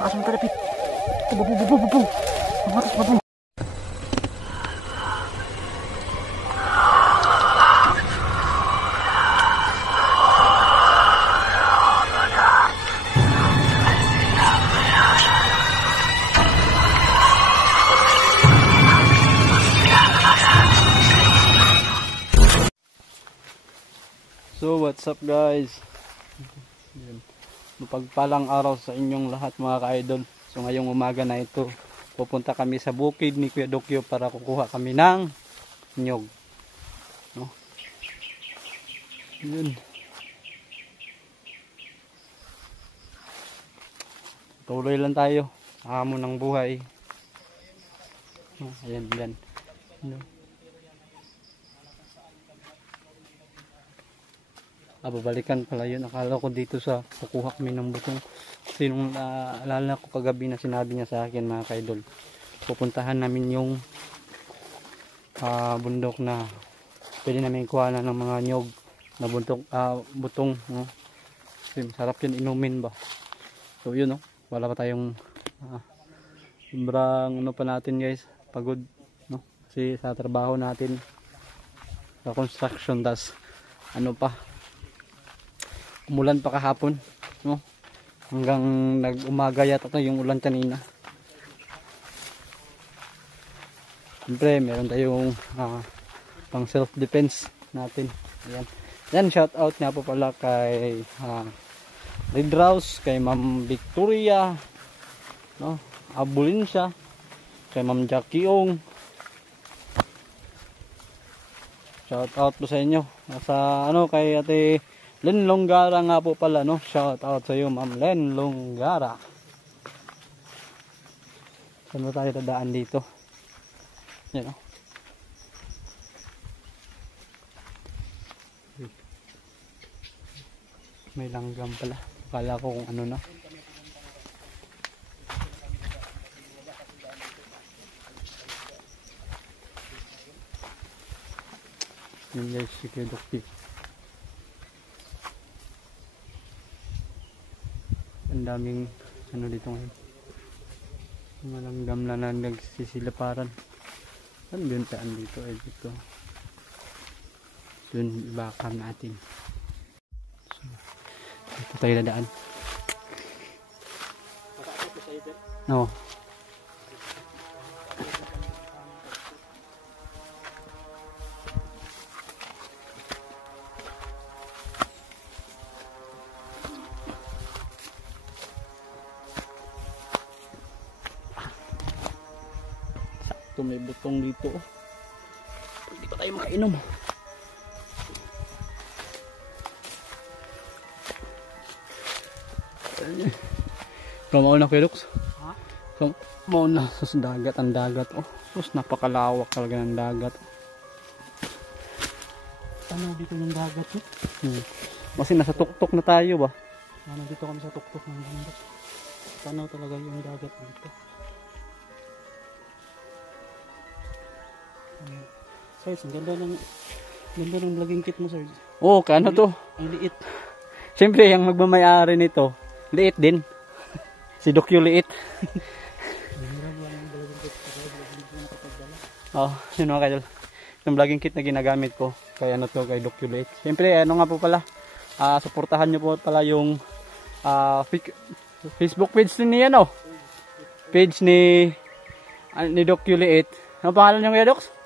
Asam kalapit. Babu. Matas babu. So what's up guys? Mapagpalang araw sa inyong lahat mga ka-idol. So ngayong umaga na ito, pupunta kami sa bukid ni Kuya Dokyo para kukuha kami ng nyog. No? Yun. Tuloy lang tayo. Hamon ng buhay. Ayan, yan. No? Babalikan pala yun. Akala ko dito sa kukuha kami ng butong. Kasi nung naalala ko kagabi na sinabi niya sa akin mga kaidol, pupuntahan namin yung bundok na pwede namin kuha na ng mga nyog na butong. No? Kasi masarap yun inumin ba. So yun, no? Wala pa tayong sobrang pa natin guys, pagod, no? Kasi sa trabaho natin sa construction, tas umulan pa kahapon, no? Hanggang nag-umaga yata to yung ulan kanina. Siyempre meron tayong pang self defense natin. Ayan. Yan, shout out nga po pala kay Red Rouse, kay Ma'am Victoria, no? Abulinsya, kay Ma'am Jackie Ong. Shout out po sa inyo. Sa kay Ate Len Longara nga po pala, no? Shout out sa iyo, Ma'am Len Longara. Saan ba tayo dadaan dito? Yan, no? May langgam pala. Akala ko kung ano na. Yan guys, si Kuya Dokyo. Ang daming dito ngayon. Malanggam na nagsisilaparan. Saan bintaan dito? Dito. Dun ibakam natin. So, dito tayo dadaan. No. May butong dito. Hindi pa tayo makainom. Pero mauna Kuya Doks. Ha? So, mauna sa dagat, ang dagat. Oh, sus, napakalawak talaga ng dagat. Tanaw dito ng dagat. Kasi nasa tuktok na tayo ba? Nandito kami sa tuktok ng dagat. Tanaw talaga yung dagat dito. Sirs, ang ganda ng vlogging kit mo, sir. Oo, kano to? Ang liit. Siyempre, yung magmamayari nito, liit din. Si Dokyo liit. Oh, yun mga kaidol. Yung vlogging kit na ginagamit ko, kaya kay Dokyo liit. Siyempre, nga po pala, suportahan nyo po pala yung Facebook page ni page ni Dokyo liit. Ano pangalan nyo kaya, Doks?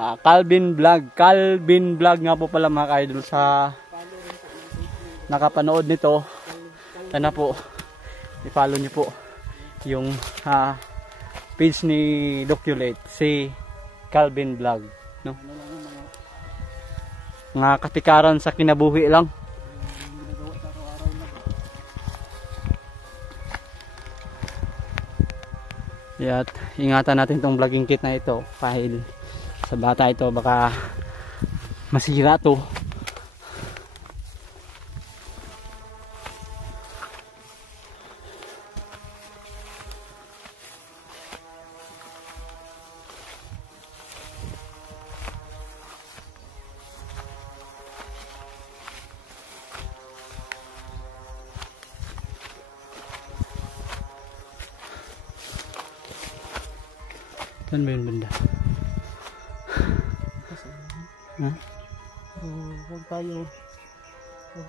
Calvin Vlog nga po pala mga ka-idol. Sa nakapanood nito, sana po i-follow nyo po yung page ni Doculate, si Calvin Vlog, no? Mga katikaran sa kinabuhi lang. At ingatan natin tong vlogging kit na ito dahil sa bata ito baka masira to. Saan ba yung banda? Ha? Pero huwag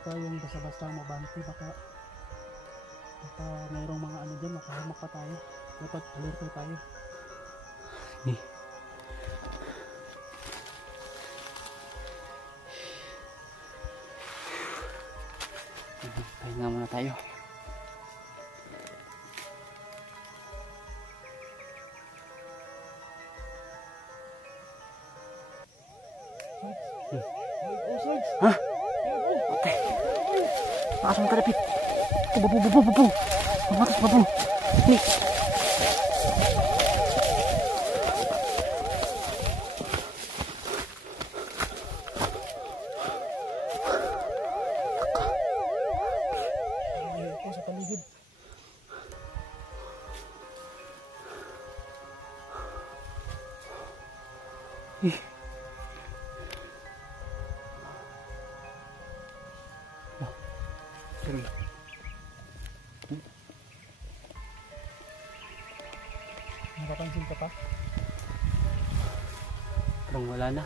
tayong basta-basta mabante, baka mayroong mga ano dyan, makahamak pa tayo. Dapat alerto tayo. Eh. Pahinga muna tayo. Ha? Patay. Takas mo kalapit. Babu. Mamatas babu. Ni. Ito sa paligid. Napapansin ka pa? Parang wala na.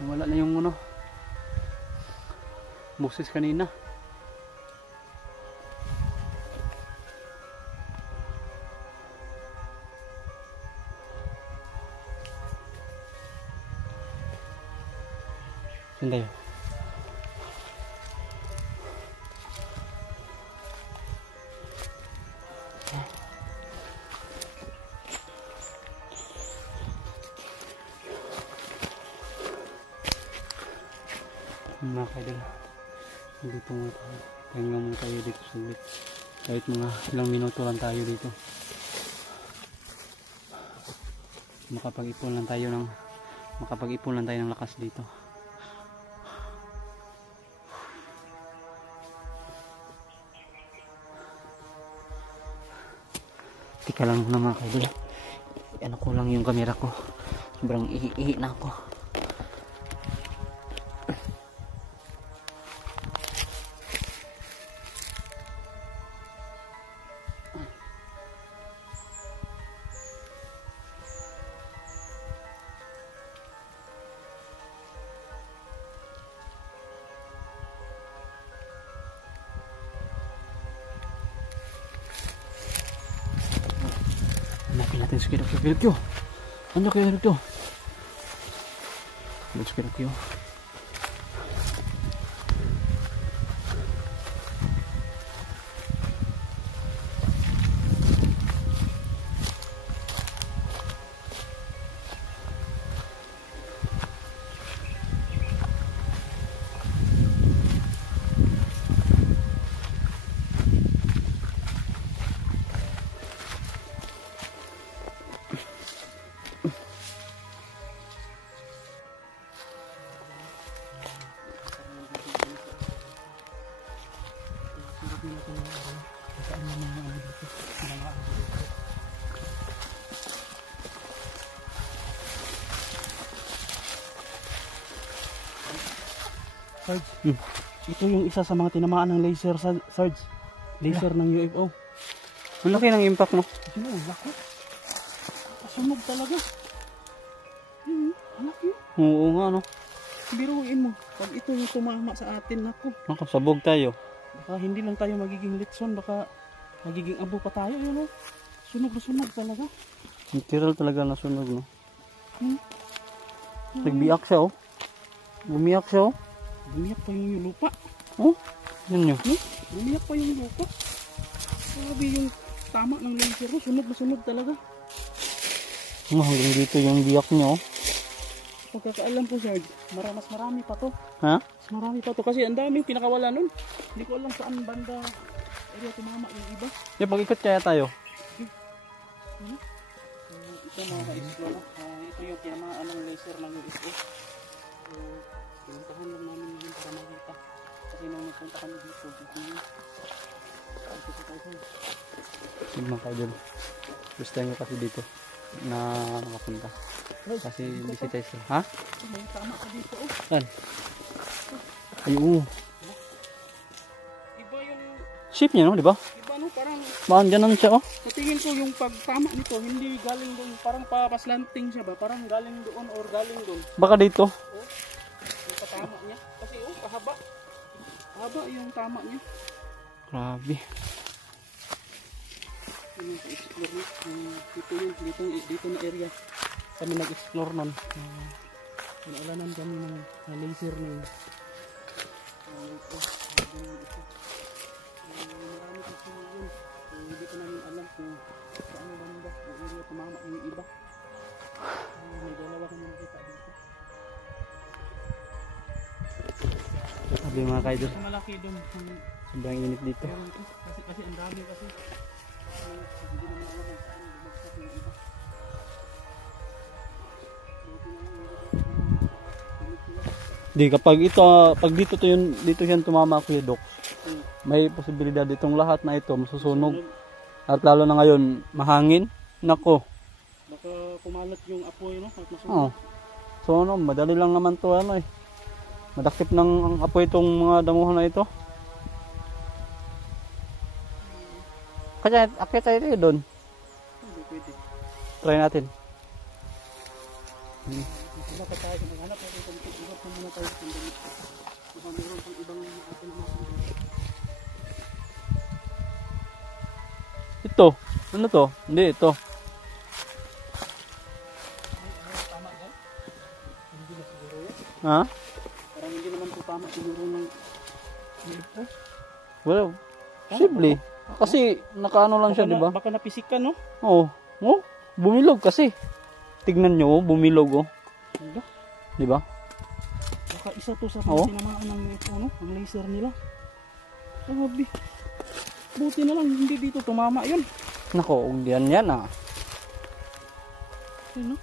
Wala na yung ano. Boses kanina. Saan tayo? Mga kaidol, dito nga tayo. Pahinga muna tayo dito saglit. Kahit mga ilang minuto lang tayo dito. Makapag-ipon lang tayo ng lakas dito. Tika lang muna mga kaidol. Ano ko lang yung camera ko. Sobrang ihi na ako. Hanapin natin si Pinocchio. Ano kaya Pinocchio? Si Pinocchio. Sarge, ito yung isa sa mga tinamaan ng laser, Sarge. Laser ng UFO. Ang laki ng impact mo. Yun, ang laki. Kasunog talaga. Ang laki. Oo nga no. Biruin mo, pag ito yung tumama sa atin, naku. Nakasabog tayo. Baka hindi lang tayo magiging litson, baka magiging abo pa tayo, yun o. Sunog na sunog talaga. Literal talaga nasunog no. Nagbiyak siya oh. Bumiyak siya oh. Bumiyak pa yung lupa. Oh, yan yun. Bumiyak pa yung lupa. Sabi yung tama ng laser mo, sunog na sunog talaga. Hanggang dito yung biyak niya oh. Pagkakaalam ko, Sarge, mas marami pa to. Ha? Mas marami pa to kasi ang daming pinakawala nun. Hindi ko alam saan banda area tumama yung iba. Yeah, pag-ikot kaya tayo. Ito mga ka-explore. Ito yung tinamaan ng laser ng UFO. So, pinuntahan lang namin yun para makita. Kasi nung nagpunta kami dito, ito tayo. Sige mga kaidol. First time ko kasi dito na nakapunta. Kasi busy tayo sila. Ha? May tama ka dito. Yan. Ay oo. Iba yung... Shape niya no, di ba? Iba no, parang Baan ganun siya oh. Sa tingin ko yung pagtama nito, hindi galing doon, parang papaslanting siya ba? Parang galing doon or galing doon. Baka dito. Oh, yung patama niya. Kasi oh, kahaba. Kahaba yung tama niya. Grabe. Yung explore niya. Dito na area. Kami nag-explore nun. Pinalanan kami ng laser na yun. Marami kasi yun. Hindi ko namin alam kung saan banda o area tumama yung iba. May dalawa kami nakita dito. Sabi mga kaidol. Mas malaki doon. Sobrang init dito. Kasi ang dami kasi. Hindi naman alam kung saan bumagsak yung iba. Di kapag ito, pag dito to yun, dito siya tumama Kuya Dok. May posibilidad itong lahat na ito masusunog. At lalo na ngayon, mahangin. Nako. Baka kumalat yung apoy, no? At masunog. Oh. So ano, madali lang naman to ano eh. Madakip ng apoy itong mga damuhan na ito. Kaya akit tayo dito doon. Hindi pwede. Try natin. Wala pa tayo. Maghanap natin kung ibat na muna tayo sa damit. Baka meron pang ibang ating mga Ito. Ano to? Hindi, ito. tama yan. Hindi na siguro yan. Ha? Parang hindi naman po tama siguro ng ito. Well, simple. Kasi nakaano lang siya, di ba? Baka napisikan, no? Oo. Oh, bumilog kasi. Tignan nyo, oh, bumilog oh. Diba? Di ba? Baka isa to sa Oo. tinamaan ng ito, no? Ang laser nila. Sabi. Buti na lang hindi dito tumama yun. Nako, yan ah. Ayun, no?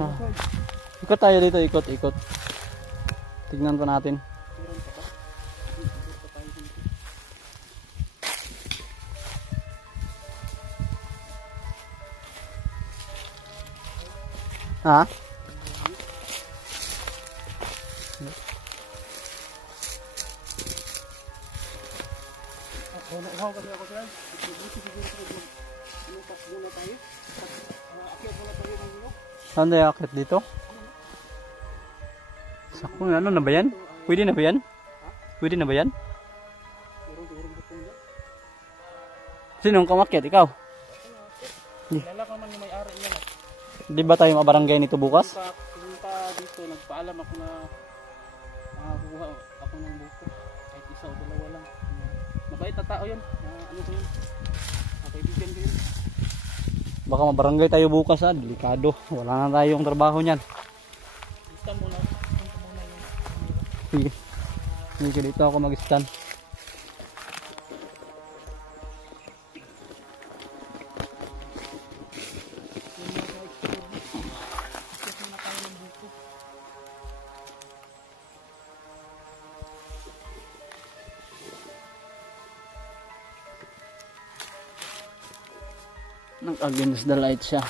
Ah. Ikot tayo dito, ikot. Tignan pa natin. Meron pa ba? Meron pa tayo dito. Ha? Nauhaw kasi ako dyan. Buti siguro ko lupas muna tayo. Akyat muna tayo ng ilo. Saan tayo akit dito? Sakto, ano na ba yan? Pwede na ba yan? Pwede na ba yan? Meron siguro butong dyan. Sinong kamakyat? Ikaw? Kilala ko naman yung may-ari niya. Di ba tayo mabarangay nito bukas? Pumunta dito, nagpaalam ako na kukuha ako ng buko. Kahit isa o dalawa lang. Mabait na tao yun. Ano ko yun? Kaibigan ko yun. Baka mabarangay tayo bukas ha. Delikado. Wala na tayong trabaho niyan. Basta muna. Punta muna yun. Sige. Sige, dito ako mag-stand. Nag-against the light siya.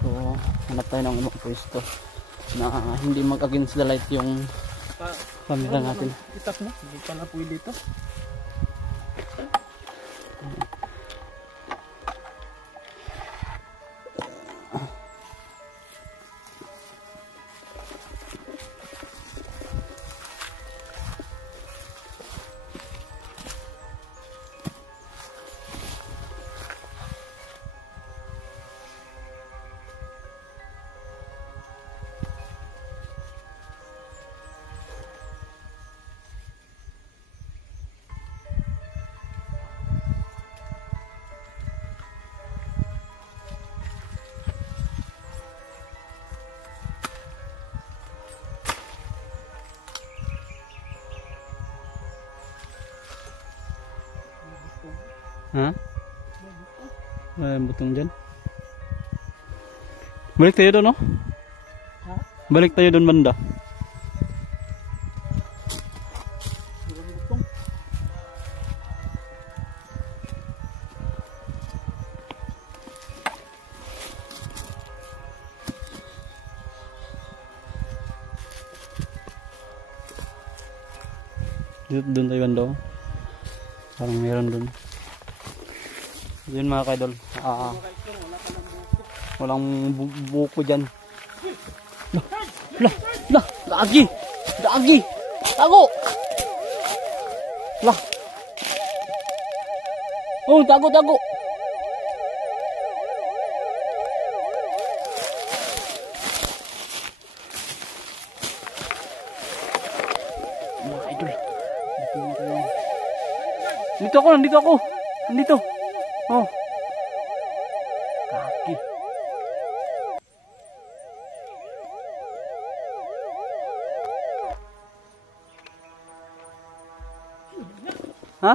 So, hanap tayo ng ibang pwesto na hindi mag-against the light yung camera natin. Itas mo? Hindi pala pwede ito. Ha? May butong dyan. Balik tayo doon, no? Ha? Balik tayo doon banda. Dito, doon tayo banda. Parang meron doon. Yun mga kaidol. Walang buko dyan. Lah, lagi. Lagi. Tago. Lah. Oh, tago. Mga idol. Nandito ako. Nandito. Oh. Kaki. Ha?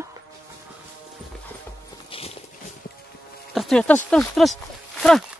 Terus. Tara.